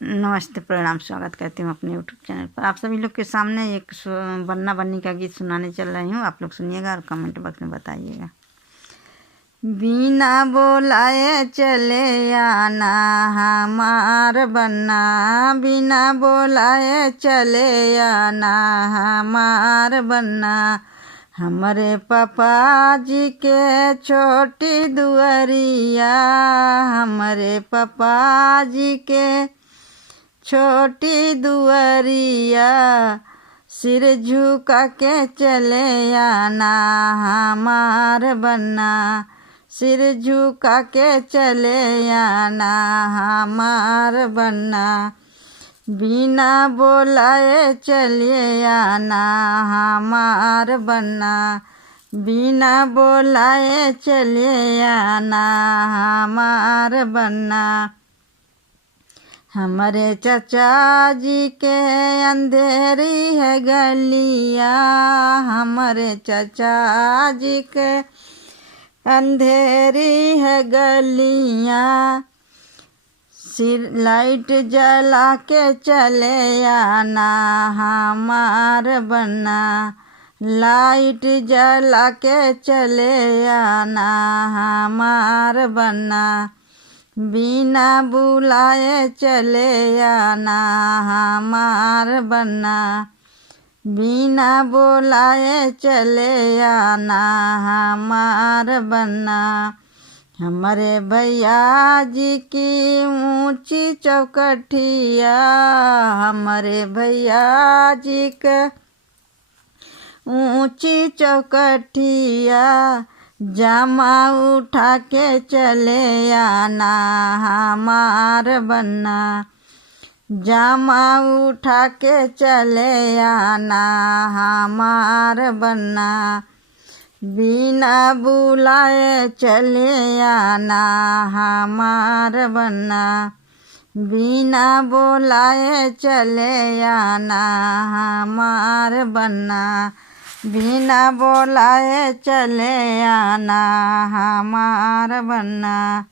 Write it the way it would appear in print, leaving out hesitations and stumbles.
नमस्ते, प्रणाम, स्वागत करती हूँ अपने यूट्यूब चैनल पर। आप सभी लोग के सामने एक बन्ना बन्नी का गीत सुनाने चल रही हूँ। आप लोग सुनिएगा और कमेंट बॉक्स में बताइएगा। बिना बोलाए चले आना हमार बन्ना, बिना बोलाए चले आना हमार बन्ना। हमारे पापा जी के छोटी दुआरिया, हमारे पापा जी के छोटी दुआरिया, सिर झुका के चले आना हमार बन्ना, सिर झुका के चले आना हमार बन्ना। बिना बोलाए चले आना हमार बन्ना, बिना बोलाए चले आना हमार बन्ना। हमारे चाचा जी के अंधेरी है गलिया, हमारे चाचा जी के अंधेरी है गलिया, सिर लाइट जला के चले आना हमार बन्ना, लाइट जला के चले आना हमार बन्ना। बिना बुलाए चले आना हमार बन्ना, बिना बुलाए चले आना हमार बन्ना। हमारे भैया जी की ऊंची चौकठिया, हमारे भैया जी के ऊंची चौकठिया, जामा उठा के चले आना हमार बन्ना, जामा उठा के चले आना हमार बन्ना। बिना बुलाए चले आना हमार बन्ना, बिना बुलाए चले आना हमार बन्ना, बिना बुलाए चले आना हमार बन्ना।